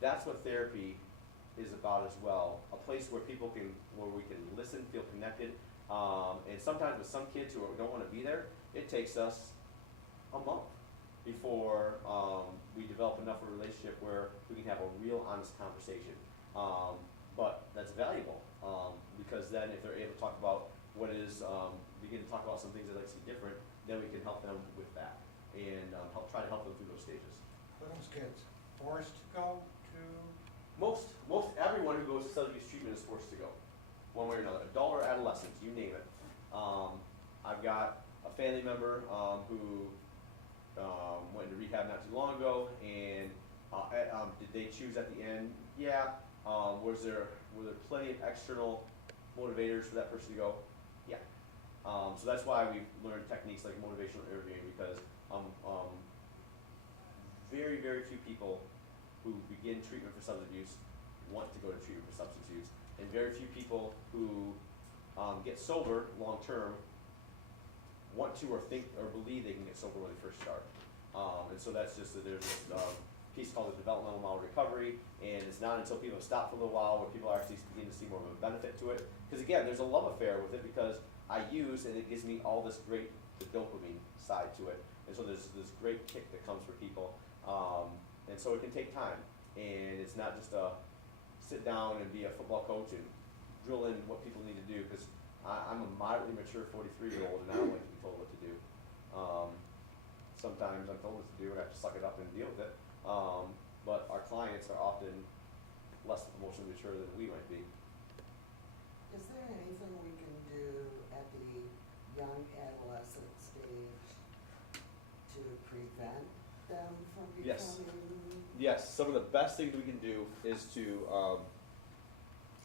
That's what therapy is about as well. A place where where we can listen, feel connected. And sometimes with some kids who don't want to be there, it takes us a month before we develop enough of a relationship where we can have a real honest conversation. But that's valuable because then if they're able to talk about what is, begin to talk about some things they'd like to see different, then we can help them with that and try to help them through those stages. Are those kids forced to go to? Most everyone who goes to substance abuse treatment is forced to go, one way or another, adult or adolescent, you name it. I've got a family member who went into rehab not too long ago, and did they choose at the end? Yeah. Were there plenty of external motivators for that person to go? Yeah. So that's why we've learned techniques like motivational interviewing, because very, very few people who begin treatment for substance abuse want to go to treatment for substance use, and very few people who get sober long term want to or think or believe they can get sober when they first start. And so that's just that there's this piece called the developmental model recovery, and it's not until people stop for a little while where people actually begin to see more of a benefit to it. Because again, there's a love affair with it because I use and it gives me all this great, the dopamine side to it. And so there's this great kick that comes for people. And so it can take time. And it's not just a sit down and be a football coach and drill in what people need to do, because I'm a moderately mature 43-year-old and I don't like to be told what to do. Sometimes I'm told what to do and I have to suck it up and deal with it. But our clients are often less emotionally mature than we might be. Is there anything we can do at the young adolescent stage to prevent them from becoming? Yes, some of the best things we can do is to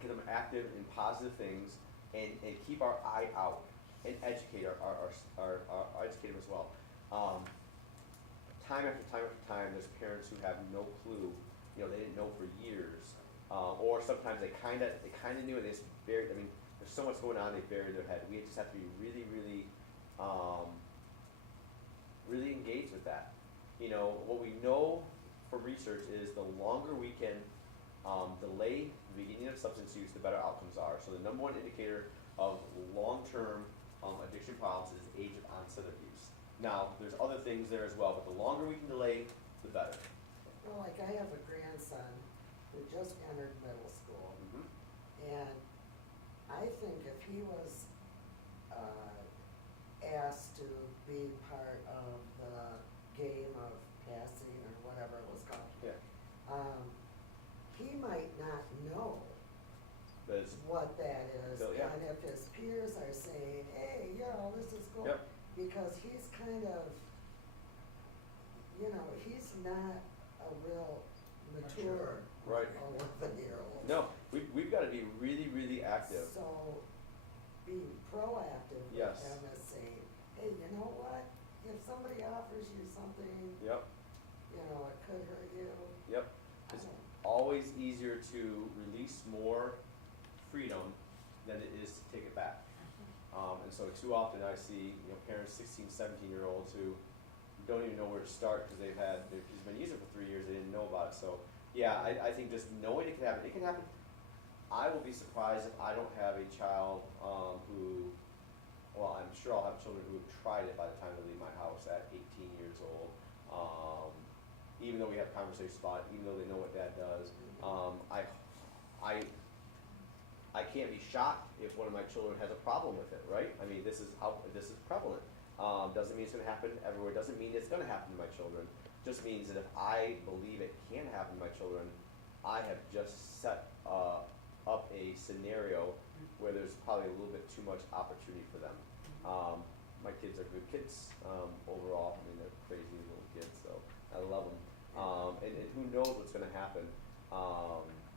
get them active in positive things and keep our eye out and educate our educate them as well. Time after time after time, there's parents who have no clue. You know, they didn't know for years, or sometimes they kind of knew it. They just buried. I mean, there's so much going on. They buried their head. We just have to be really, really, really engaged with that. You know, what we know from research is the longer we can delay the beginning of substance use, the better outcomes are. So the number one indicator of long-term addiction problems is age of onset of use. Now, there's other things there as well, but the longer we can delay, the better. Well, like I have a grandson who just entered middle school, and I think if he was asked to be part of the game of passing or whatever it was called, he might not know what that is. And if his peers are saying, hey, you know, this is cool, because he's kind of, you know, he's not a real mature 11-year-old. No, we've got to be really, really active. So being proactive with them is saying, hey, you know what? If somebody offers you something, you know, it could hurt you. It's always easier to release more freedom than it is to take it back. And so too often I see, you know, parents, 16, 17-year-olds who don't even know where to start because they've been using it for 3 years, they didn't know about it. So yeah, I think just knowing it can happen. It can happen. I will be surprised if I don't have a child who, well, I'm sure I'll have children who have tried it by the time they leave my house at 18 years old. Even though we have conversations about it, even though they know what dad does, I can't be shocked if one of my children has a problem with it, right? I mean, this is prevalent. Doesn't mean it's going to happen everywhere. Doesn't mean it's going to happen to my children. Just means that if I believe it can happen to my children, I have just set up a scenario where there's probably a little bit too much opportunity for them. My kids are good kids overall. I mean, they're crazy little kids, so I love them. And who knows what's going to happen.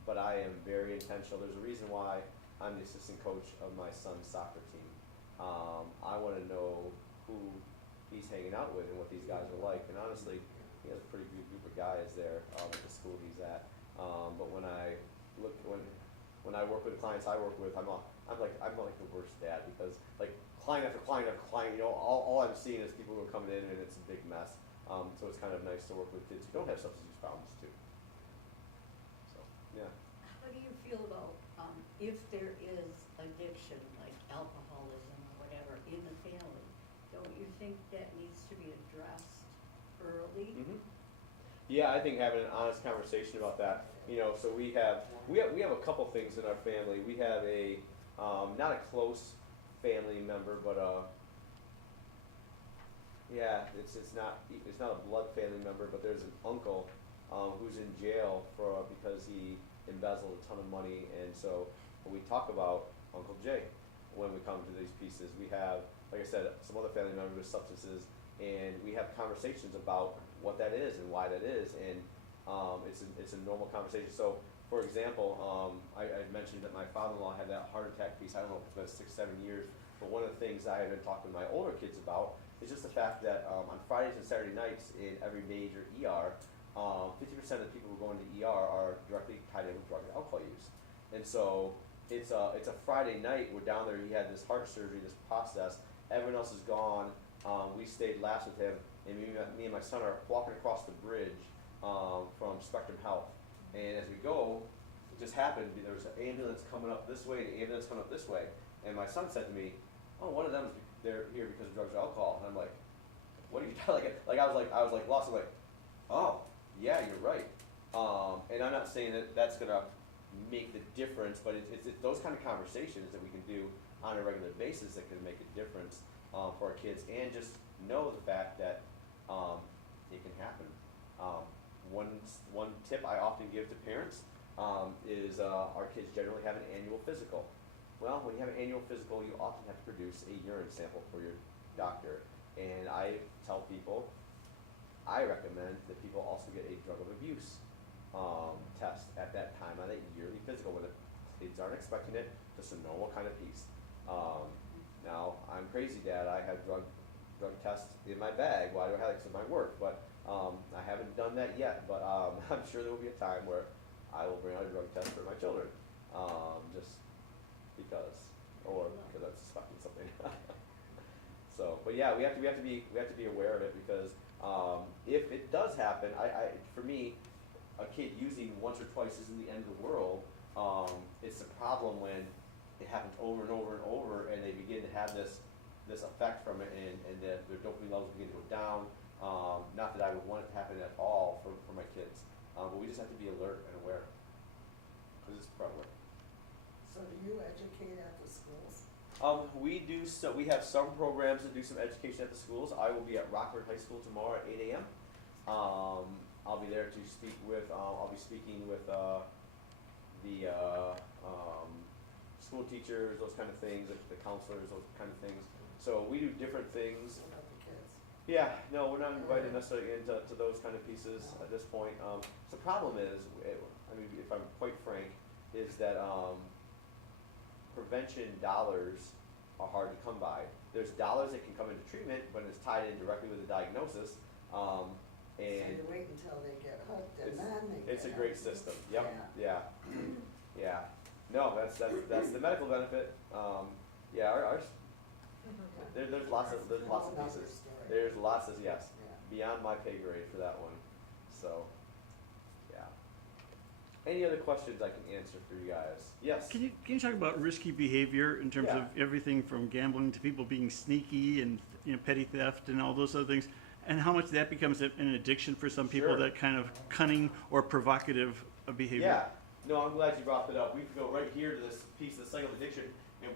But I am very intentional. There's a reason why I'm the assistant coach of my son's soccer team. I want to know who he's hanging out with and what these guys are like. And honestly, he has a pretty good group of guys there at the school he's at. But when I work with the clients I work with, I'm like the worst dad, because like client after client after client, you know, all I'm seeing is people who are coming in and it's a big mess. So it's kind of nice to work with kids who don't have substance use problems too. So, yeah. How do you feel about, if there is addiction, like alcoholism or whatever, in the family? Don't you think that needs to be addressed early? Mm-hmm. Yeah, I think having an honest conversation about that. So we have a couple things in our family. We have a not a close family member, but it's not a blood family member, but there's an uncle who's in jail because he embezzled a ton of money, and so when we talk about Uncle Jay, when we come to these pieces, we have, like I said, some other family members with substances, and we have conversations about what that is and why that is, and it's a normal conversation. So, for example, I mentioned that my father-in-law had that heart attack piece. I don't know if it's been 6-7 years, but one of the things I have been talking to my older kids about is just the fact that on Fridays and Saturday nights in every major ER, 50% of the people who go into ER are directly tied in with drug and alcohol use. And so it's a Friday night. We're down there. He had this heart surgery, this process. Everyone else is gone. We stayed last with him, and me and my son are walking across the bridge from Spectrum Health. And as we go, it just happened. There was an ambulance coming up this way, and an ambulance coming up this way. And my son said to me, "Oh, one of them they're here because of drugs or alcohol." And I'm like, "What are you talking?" Like I was like lost. I'm like, "Oh, yeah, you're right." And I'm not saying that that's gonna make the difference, but it's those kind of conversations that we can do on a regular basis that can make a difference for our kids, and just know the fact that it can happen. One tip I often give to parents is our kids generally have an annual physical. Well, when you have an annual physical, you often have to produce a urine sample for your doctor. And I tell people, I recommend that people also get a drug of abuse test at that time on that yearly physical when the kids aren't expecting it, just a normal kind of piece. Now, I'm crazy, Dad. I have drug tests in my bag. Why do I have it? 'Cause of my work. But I haven't done that yet. But I'm sure there will be a time where I will bring out a drug test for my children, just because, or because I'm suspecting something. So, but yeah, we have to be aware of it, because if it does happen, for me, a kid using once or twice isn't the end of the world. It's a problem when it happens over and over and over, and they begin to have this effect from it, and their dopamine levels begin to go down. Not that I would want it to happen at all for my kids, but we just have to be alert and aware, because it's prevalent. So do you educate at the schools? We have some programs that do some education at the schools. I will be at Rockford High School tomorrow at 8 a.m. I'll be there to speak with, I'll be speaking with the school teachers, those kind of things, the counselors, those kind of things. So we do different things. What about the kids? Yeah, no, we're not invited necessarily into those kind of pieces at this point. So the problem is, I mean, if I'm quite frank, is that prevention dollars are hard to come by. There's dollars that can come into treatment, but it's tied in directly with the diagnosis. So And you wait until they get hooked and it's, then they get it's a great hooked. system. Yep. Yeah. Yeah. No, that's the medical benefit. Yeah, ours. There's lots of That's another pieces. story. There's lots of, yes, Yeah. beyond my pay grade for that one. So, yeah. Any other questions I can answer for you guys? Yes. Can you talk about risky behavior in terms Yeah. of everything from gambling to people being sneaky and petty theft and all those other things, and how much that becomes an addiction for some people, Sure. that kind of cunning or provocative behavior? Yeah. No, I'm glad you brought that up. We could go right here to this piece of the cycle of addiction, and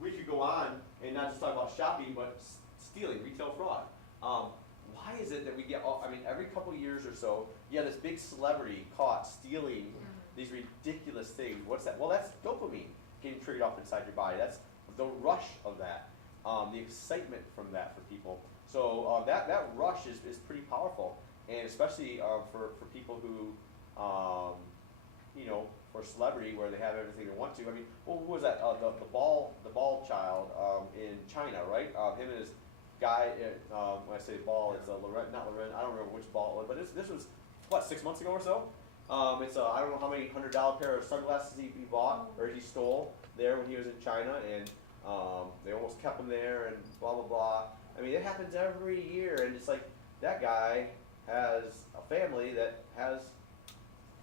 we could go on and not just talk about shopping, but stealing, retail fraud. Why is it that we get I mean, every couple of years or so, this big celebrity caught stealing these ridiculous things. What's that? Well, that's dopamine getting triggered off inside your body. That's the rush of that, the excitement from that for people. So that rush is pretty powerful, and especially for people who, for celebrity, where they have everything they want to. I mean, who was that? The ball child in China, right? Him and his guy. When I say ball, it's not Loren. I don't remember which ball it was, but this was what, 6 months ago or so. It's I don't know how many $100 pair of sunglasses he bought or he stole there when he was in China, and they almost kept him there, and blah blah blah. I mean, it happens every year, and it's like that guy has a family that has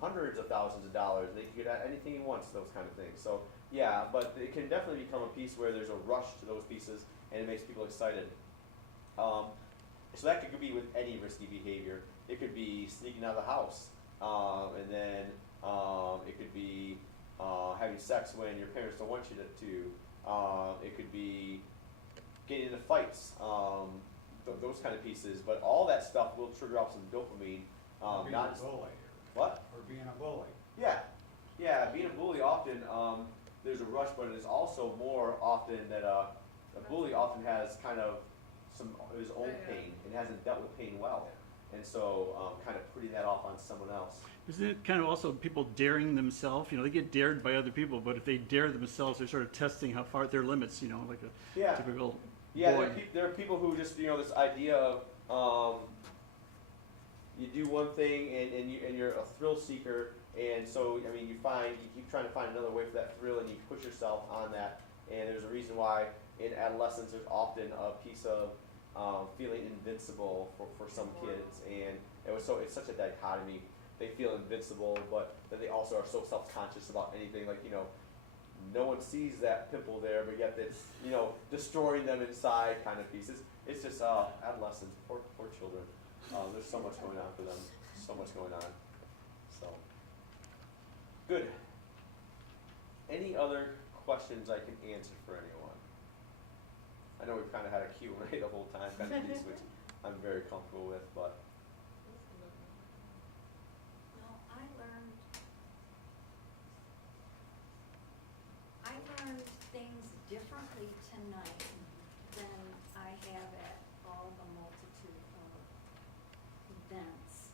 hundreds of thousands of dollars, and they can get anything he wants, those kind of things. So yeah, but it can definitely become a piece where there's a rush to those pieces, and it makes people excited. So that could be with any risky behavior. It could be sneaking out of the house, and then it could be having sex when your parents don't want you to. It could be getting into fights, those kind of pieces. But all that stuff will trigger off some dopamine. Or being Not a bully, what? or being a bully. Yeah, being a bully often, there's a rush, but it is also more often that a bully often has kind of some of his own pain and hasn't dealt with pain well. And so kind of putting that off on someone else. Isn't it kind of also people daring themselves? You know, they get dared by other people, but if they dare themselves, they're sort of testing how far their limits, you know, like a Yeah. typical Yeah, boy. there are people who just, this idea of you do one thing and you're a thrill seeker, and so I mean you keep trying to find another way for that thrill, and you push yourself on that. And there's a reason why in adolescence there's often a piece of feeling invincible for some kids, and it's such a dichotomy. They feel invincible, but then they also are so self-conscious about anything, like no one sees that pimple there, but yet it's destroying them inside kind of pieces. It's just adolescents, poor children. There's so much going on for them, so much going on. So good. Any other questions I can answer for anyone? I know we've kind of had a Q&A the whole time, kind of piece, which I'm very comfortable with, but. No, I learned things differently tonight than I have at all the multitude of events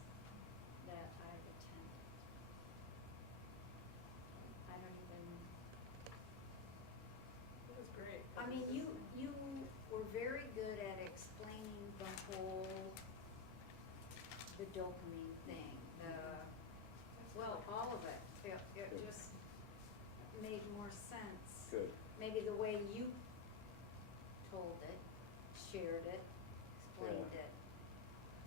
that I've attended. I don't even, It was great. I mean, you were very good at explaining the dopamine thing, well, all of it. It Good. just made more sense. Good. Maybe the way you told it, shared it, explained it.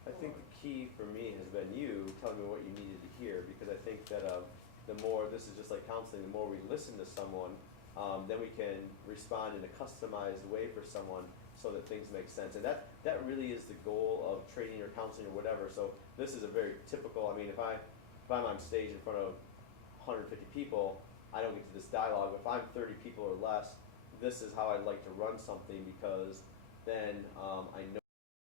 I think the key for me has been you telling me what you needed to hear, because I think that the more, this is just like counseling, the more we listen to someone, then we can respond in a customized way for someone so that things make sense. And that really is the goal of training or counseling or whatever. So this is a very typical, I mean, if I'm on stage in front of 150 people, I don't get to this dialogue. If I'm 30 people or less, this is how I'd like to run something, because then I